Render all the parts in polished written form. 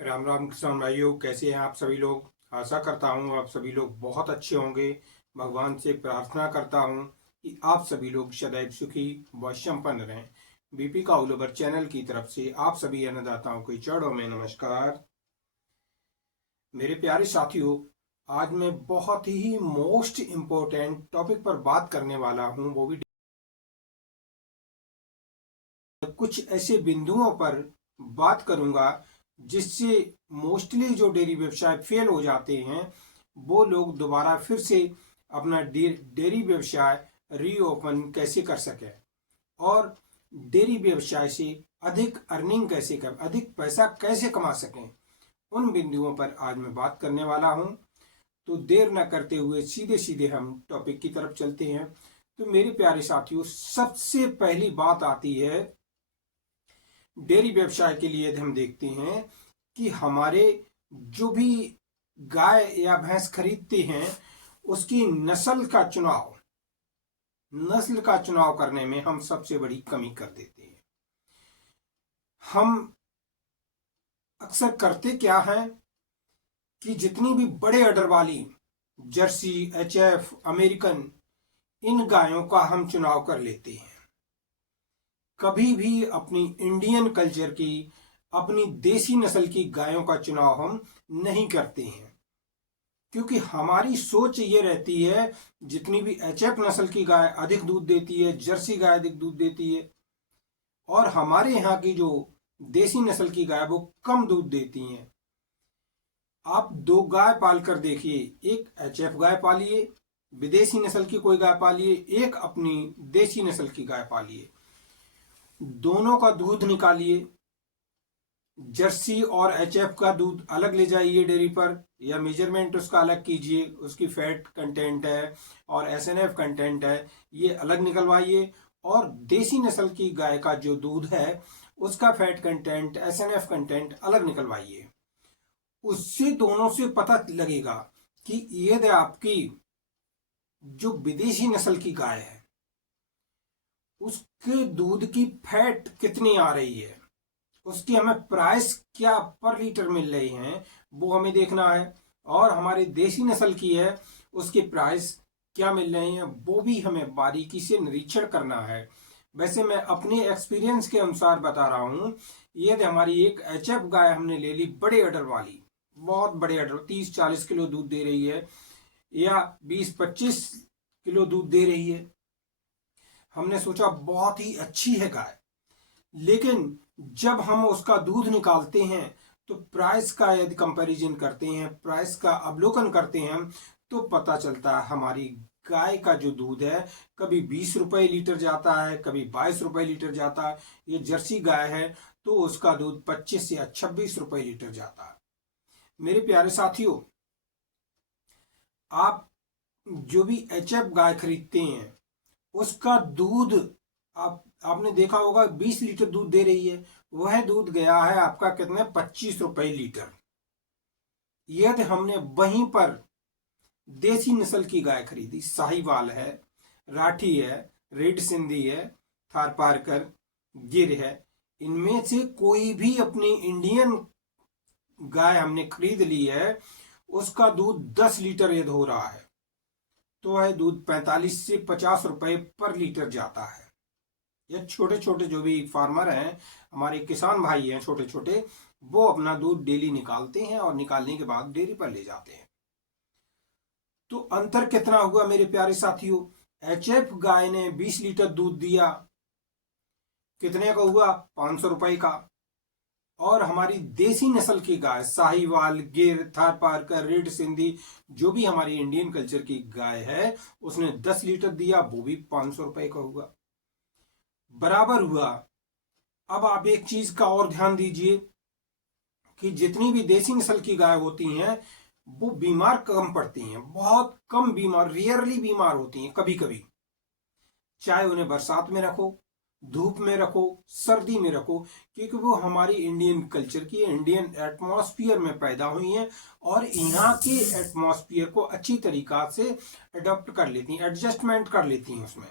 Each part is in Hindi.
राम राम किसान भाइयों, कैसे हैं आप सभी लोग। आशा करता हूं आप सभी लोग बहुत अच्छे होंगे। भगवान से प्रार्थना करता हूं कि आप सभी लोग सदैव सुखी व संपन्न रहें। बीपी का ऑल ओवर चैनल की तरफ से आप सभी अन्नदाताओं के चरणों में नमस्कार। मेरे प्यारे साथियों, आज मैं बहुत ही मोस्ट इम्पोर्टेंट टॉपिक पर बात करने वाला हूं, वो भी कुछ ऐसे बिंदुओं पर बात करूंगा जिससे मोस्टली जो डेयरी व्यवसाय फेल हो जाते हैं वो लोग दोबारा फिर से अपना डेयरी व्यवसाय रीओपन कैसे कर सकें और डेयरी व्यवसाय से अधिक अर्निंग कैसे कर, अधिक पैसा कैसे कमा सकें। उन बिंदुओं पर आज मैं बात करने वाला हूं। तो देर न करते हुए सीधे सीधे हम टॉपिक की तरफ चलते हैं। तो मेरे प्यारे साथियों, सबसे पहली बात आती है डेयरी व्यवसाय के लिए। हम देखते हैं कि हमारे जो भी गाय या भैंस खरीदते हैं उसकी नस्ल का चुनाव करने में हम सबसे बड़ी कमी कर देते हैं। हम अक्सर करते क्या है कि जितनी भी बड़े अडर वाली जर्सी, एचएफ, अमेरिकन, इन गायों का हम चुनाव कर लेते हैं। कभी भी अपनी इंडियन कल्चर की, अपनी देसी नस्ल की गायों का चुनाव हम नहीं करते हैं, क्योंकि हमारी सोच ये रहती है जितनी भी एचएफ नस्ल की गाय अधिक दूध देती है, जर्सी गाय अधिक दूध देती है, और हमारे यहाँ की जो देसी नस्ल की गाय वो कम दूध देती हैं। आप दो गाय पाल कर देखिए, एक एचएफ गाय पालिए, विदेशी नस्ल की कोई गाय पालिए, एक अपनी देसी नस्ल की गाय पालिए, दोनों का दूध निकालिए। जर्सी और एचएफ का दूध अलग ले जाइए डेयरी पर, या मेजरमेंट उसका अलग कीजिए, उसकी फैट कंटेंट है और एसएनएफ कंटेंट है ये अलग निकलवाइए, और देसी नस्ल की गाय का जो दूध है उसका फैट कंटेंट, एसएनएफ कंटेंट अलग निकलवाइए। उससे दोनों से पता लगेगा कि ये आपकी जो विदेशी नस्ल की गाय है उसके दूध की फैट कितनी आ रही है, उसकी हमें प्राइस क्या पर लीटर मिल रही है वो हमें देखना है, और हमारी देसी नस्ल की है उसकी प्राइस क्या मिल रही है वो भी हमें बारीकी से निरीक्षण करना है। वैसे मैं अपने एक्सपीरियंस के अनुसार बता रहा हूँ। ये हमारी एक एचएफ गाय हमने ले ली, बड़े अडर वाली, बहुत बड़े अडर, 30-40 किलो दूध दे रही है या 20-25 किलो दूध दे रही है। हमने सोचा बहुत ही अच्छी है गाय, लेकिन जब हम उसका दूध निकालते हैं तो प्राइस का यदि कंपैरिजन करते हैं, प्राइस का अवलोकन करते हैं, तो पता चलता है हमारी गाय का जो दूध है कभी 20 रुपए लीटर जाता है, कभी 22 रुपए लीटर जाता है। ये जर्सी गाय है तो उसका दूध 25 या 26 रुपए लीटर जाता है। मेरे प्यारे साथियों, आप जो भी एचएफ गाय खरीदते हैं उसका दूध आपने देखा होगा 20 लीटर दूध दे रही है, वह दूध गया है आपका कितने, 25 रुपए लीटर। यदि हमने वहीं पर देसी नस्ल की गाय खरीदी, साहिवाल है, राठी है, रेड सिंधी है, थारपारकर, गिर है, इनमें से कोई भी अपनी इंडियन गाय हमने खरीद ली है, उसका दूध 10 लीटर यदि हो रहा है तो वह दूध 45 से 50 रुपए पर लीटर जाता है। ये छोटे छोटे जो भी फार्मर हैं, हमारे किसान भाई हैं छोटे छोटे, वो अपना दूध डेली निकालते हैं और निकालने के बाद डेयरी पर ले जाते हैं। तो अंतर कितना हुआ मेरे प्यारे साथियों, एचएफ गाय ने 20 लीटर दूध दिया, कितने का हुआ, 500 रुपए का। और हमारी देसी नस्ल की गाय, साहिवाल, गिर, थारपारकर, रेड सिंधी, जो भी हमारी इंडियन कल्चर की गाय है, उसने 10 लीटर दिया, वो भी 500 रुपए का हुआ, बराबर हुआ। अब आप एक चीज का और ध्यान दीजिए कि जितनी भी देसी नस्ल की गाय होती हैं वो बीमार कम पड़ती हैं, बहुत कम बीमार, रियरली बीमार होती हैं कभी कभी। चाहे उन्हें बरसात में रखो, धूप में रखो, सर्दी में रखो, क्योंकि वो हमारी इंडियन कल्चर की, इंडियन एटमॉस्फेयर में पैदा हुई हैं और यहाँ के एटमॉस्फेयर को अच्छी तरीका से अडॉप्ट कर लेती हैं, एडजस्टमेंट कर लेती हैं, उसमें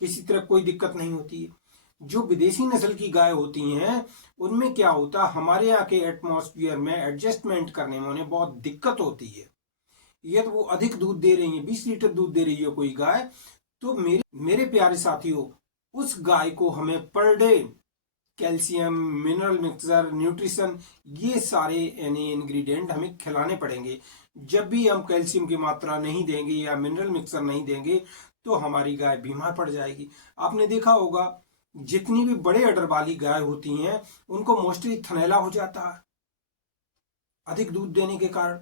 किसी तरह कोई दिक्कत नहीं होती है। जो विदेशी नस्ल की गाय होती हैं उनमें क्या होता है, हमारे यहाँ के एटमॉस्फेयर में एडजस्टमेंट करने में उन्हें बहुत दिक्कत होती है। ये तो वो अधिक दूध दे रही है, 20 लीटर दूध दे रही है कोई गाय, तो मेरे प्यारे साथियों, उस गाय को हमें per day calcium, mineral mixer, nutrition, ये सारे यानी इंग्रेडिएंट हमें खिलाने पड़ेंगे। जब भी हम कैल्शियम की मात्रा नहीं देंगे या मिनरल मिक्सर नहीं देंगे तो हमारी गाय बीमार पड़ जाएगी। आपने देखा होगा जितनी भी बड़े अडर वाली गाय होती हैं उनको मोस्टली थनैला हो जाता है अधिक दूध देने के कारण,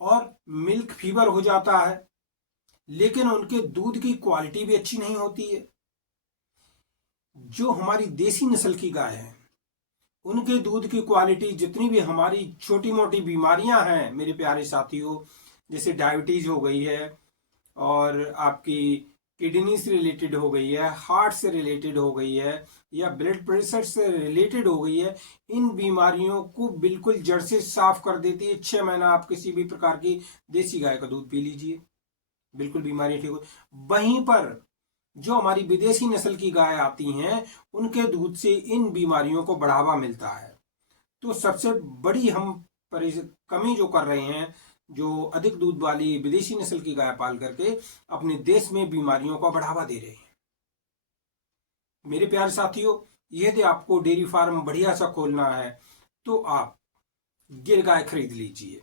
और मिल्क फीवर हो जाता है, लेकिन उनके दूध की क्वालिटी भी अच्छी नहीं होती है। जो हमारी देसी नस्ल की गाय है उनके दूध की क्वालिटी, जितनी भी हमारी छोटी मोटी बीमारियां हैं मेरे प्यारे साथियों, जैसे डायबिटीज हो गई है और आपकी किडनी से रिलेटेड हो गई है, हार्ट से रिलेटेड हो गई है, या ब्लड प्रेशर से रिलेटेड हो गई है, इन बीमारियों को बिल्कुल जड़ से साफ कर देती है। 6 महीना आप किसी भी प्रकार की देसी गाय का दूध पी लीजिए, बिल्कुल बीमारी ठीक हो। वहीं पर जो हमारी विदेशी नस्ल की गाय आती हैं उनके दूध से इन बीमारियों को बढ़ावा मिलता है। तो सबसे बड़ी हम कमी जो कर रहे हैं, जो अधिक दूध वाली विदेशी नस्ल की गाय पाल करके अपने देश में बीमारियों को बढ़ावा दे रहे हैं। मेरे प्यारे साथियों, यदि आपको डेयरी फार्म बढ़िया सा खोलना है तो आप गिर गाय खरीद लीजिए।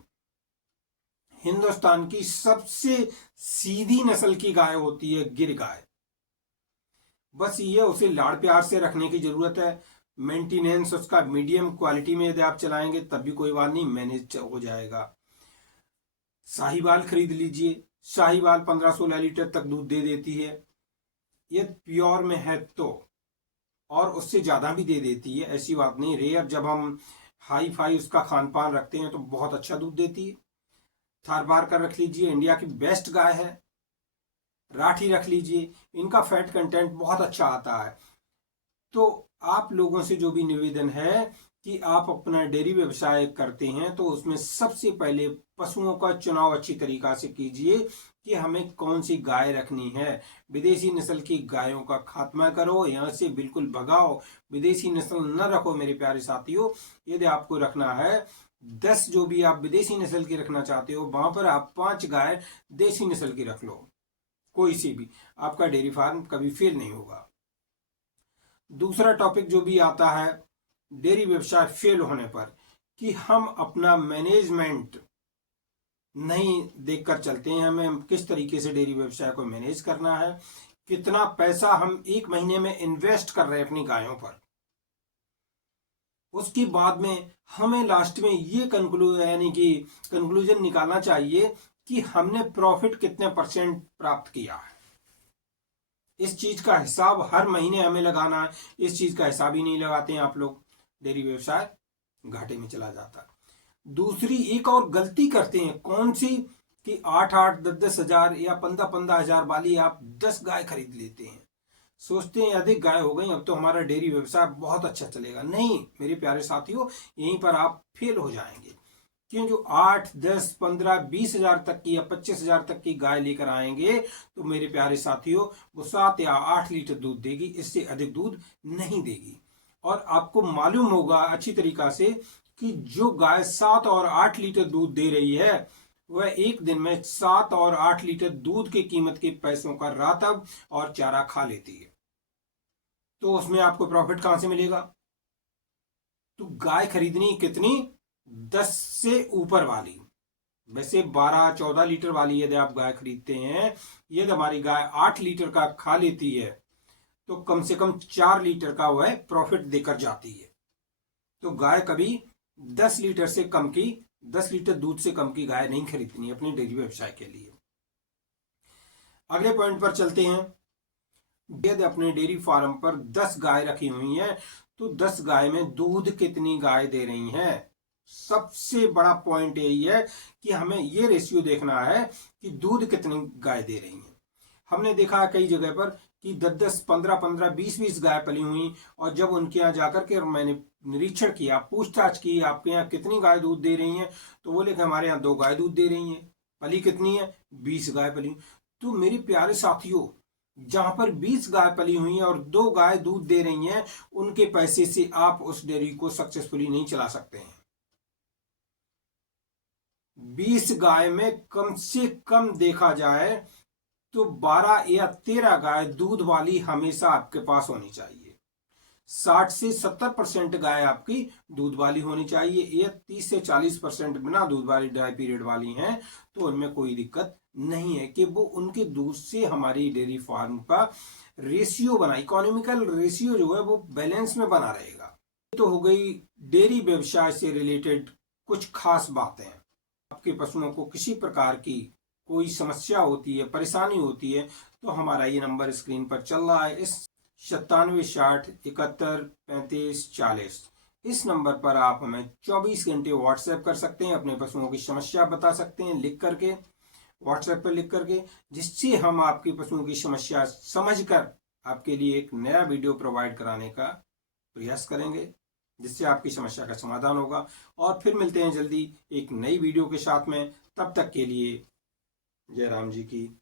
हिंदुस्तान की सबसे सीधी नस्ल की गाय होती है गिर गाय। बस ये उसे लाड़ प्यार से रखने की जरूरत है। मेंटेनेंस उसका मीडियम क्वालिटी में यदि आप चलाएंगे तब भी कोई बात नहीं, मैनेज हो जाएगा। शाहीवाल खरीद लीजिए, शाहीवाल 15-16 लीटर तक दूध दे देती है, ये प्योर में है तो, और उससे ज्यादा भी दे देती है, ऐसी बात नहीं। रेयर जब हम हाई फाई उसका खान पान रखते हैं तो बहुत अच्छा दूध देती है। थारपार का रख लीजिए, इंडिया की बेस्ट गाय है। राठी रख लीजिए, इनका फैट कंटेंट बहुत अच्छा आता है। तो आप लोगों से जो भी निवेदन है कि आप अपना डेयरी व्यवसाय करते हैं तो उसमें सबसे पहले पशुओं का चुनाव अच्छी तरीका से कीजिए कि हमें कौन सी गाय रखनी है। विदेशी नस्ल की गायों का खात्मा करो, यहाँ से बिल्कुल भगाओ, विदेशी नस्ल न रखो मेरे प्यारे साथियों। यदि आपको रखना है 10 जो भी आप विदेशी नस्ल की रखना चाहते हो, वहां पर आप 5 गाय देसी नस्ल की रख लो, कोई सी भी, आपका डेयरी फार्म कभी फेल नहीं होगा। दूसरा टॉपिक जो भी आता है डेयरी व्यवसाय फेल होने पर, कि हम अपना मैनेजमेंट नहीं देखकर चलते हैं, हमें किस तरीके से डेयरी व्यवसाय को मैनेज करना है, कितना पैसा हम एक महीने में इन्वेस्ट कर रहे हैं अपनी गायों पर। उसके बाद में हमें लास्ट में ये कंक्लूजन निकालना चाहिए कि हमने प्रॉफिट कितने % प्राप्त किया है। इस चीज का हिसाब हर महीने हमें लगाना है। इस चीज का हिसाब ही नहीं लगाते हैं आप लोग, डेयरी व्यवसाय घाटे में चला जाता है। दूसरी एक और गलती करते हैं, कौन सी, कि 8-8, 10-10 हजार या 15-15 हजार वाली आप 10 गाय खरीद लेते हैं। सोचते हैं अधिक गाय हो गई अब तो हमारा डेयरी व्यवसाय बहुत अच्छा चलेगा। नहीं मेरे प्यारे साथियों, यहीं पर आप फेल हो जाएंगे। क्यों, जो 8, 10, 15, 20 हजार तक की या 25 हजार तक की गाय लेकर आएंगे तो मेरे प्यारे साथियों वो 7 या 8 लीटर दूध देगी, इससे अधिक दूध नहीं देगी। और आपको मालूम होगा अच्छी तरीका से कि जो गाय 7 और 8 लीटर दूध दे रही है वह एक दिन में 7 और 8 लीटर दूध की कीमत के पैसों का रातब और चारा खा लेती है। तो उसमें आपको प्रॉफिट कहां से मिलेगा। तो गाय खरीदनी कितनी, 10 से ऊपर वाली। वैसे 12-14 लीटर वाली यदि आप गाय खरीदते हैं, यदि हमारी गाय 8 लीटर का खा लेती है तो कम से कम 4 लीटर का वह प्रॉफिट देकर जाती है। तो गाय कभी 10 लीटर से कम की, 10 लीटर दूध से कम की गाय नहीं खरीदनी अपने डेयरी व्यवसाय के लिए। अगले पॉइंट पर चलते हैं। यदि अपने डेयरी फार्म पर 10 गाय रखी हुई हैं तो 10 गाय में दूध कितनी गाय दे रही हैं। सबसे बड़ा पॉइंट यही है कि हमें ये रेशियो देखना है कि दूध कितनी गाय दे रही हैं। हमने देखा है कई जगह पर कि 10-10, 15-15, 20-20 गाय पली हुई, और जब उनके यहाँ जाकर के मैंने निरीक्षण किया, पूछताछ की आपके यहाँ कितनी गाय दूध दे रही हैं, तो बोले कि हमारे यहाँ 2 गाय दूध दे रही हैं। पली कितनी है, 20 गाय पली। तो मेरे प्यारे साथियों, जहां पर 20 गाय पली हुई हैं और 2 गाय दूध दे रही हैं, उनके पैसे से आप उस डेयरी को सक्सेसफुली नहीं चला सकते हैं। 20 गाय में कम से कम देखा जाए तो 12 या 13 गाय दूध वाली हमेशा आपके पास होनी चाहिए। 60 से 70% गाय आपकी दूध वाली होनी चाहिए। या 30 से 40% बिना दूध वाली ड्राई पीरियड वाली हैं, तो उनमें कोई दिक्कत नहीं है कि वो उनके दूध से हमारी डेयरी फार्म का रेशियो बना, इकोनॉमिकल रेशियो जो है वो बैलेंस में बना रहेगा। तो हो गई डेयरी व्यवसाय से रिलेटेड कुछ खास बातें। आपके पशुओं को किसी प्रकार की कोई समस्या होती है, परेशानी होती है, तो हमारा ये नंबर स्क्रीन पर चल रहा है, इस 9760713540, इस नंबर पर आप हमें 24 घंटे व्हाट्सएप कर सकते हैं, अपने पशुओं की समस्या बता सकते हैं लिख करके, व्हाट्सएप पर लिख करके, जिससे हम आपके पशुओं की समस्या समझकर आपके लिए एक नया वीडियो प्रोवाइड कराने का प्रयास करेंगे, जिससे आपकी समस्या का समाधान होगा। और फिर मिलते हैं जल्दी एक नई वीडियो के साथ में। तब तक के लिए जय राम जी की